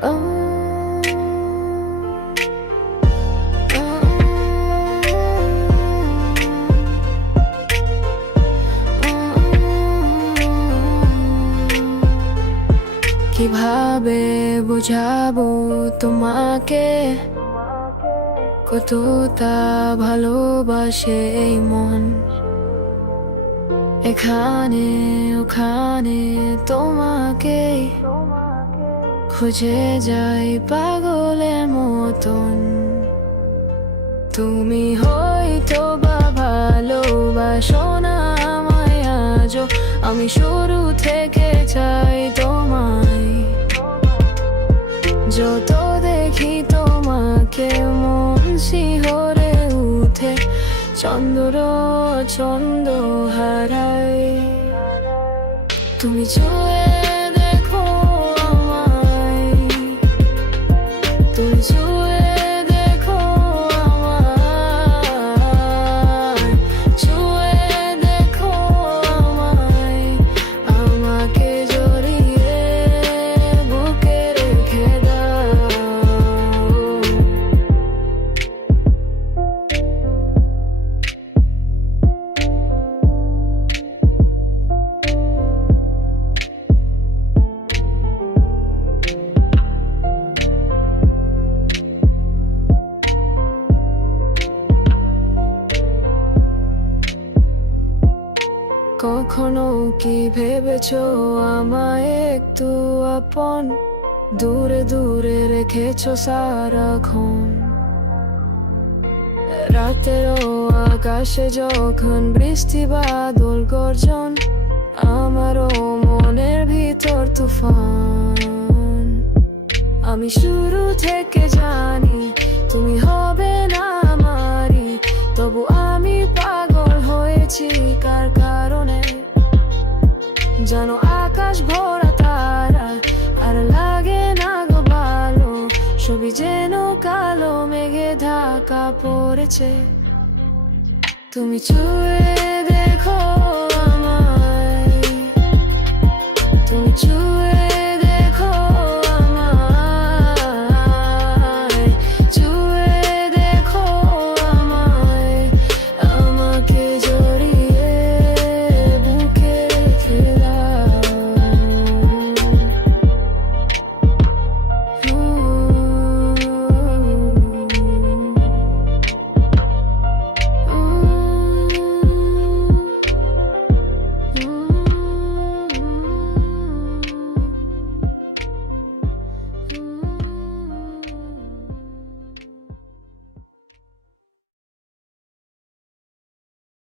কীভাবে বুঝাবো তোমাকে? কতটা ভালোবাসে এই মন? এখানে ওখানে তোমাকে। খুঁজে যাই পাগলের মতন। তুমি হয়তো বা ভালোবাসো না আমি শুরু থেকে চাই তোমায়। যত দেখি তোমাকে মন শিহরে উঠে, চন্দ্র চন্দ হারাই তুমি ছুঁয়ে কখনো কি ভেবেছো আমায় একটু আপন? দূরে দূরে রেখেছো সারাক্ষণ। রাতেরও আকাশে যখন বৃষ্টি বাদল গর্জন, আমারও মনের ভিতর তুফান। আমি শুরু থেকে জানি তুমি হবে না আমারই, তবু আমি পাগল হয়েছি। জানো আকাশ ভরা তারা, আর লাগে না গো ভালো ছবি যেন কালো মেঘে ঢাকা পড়েছে। তুমি ছুঁয়ে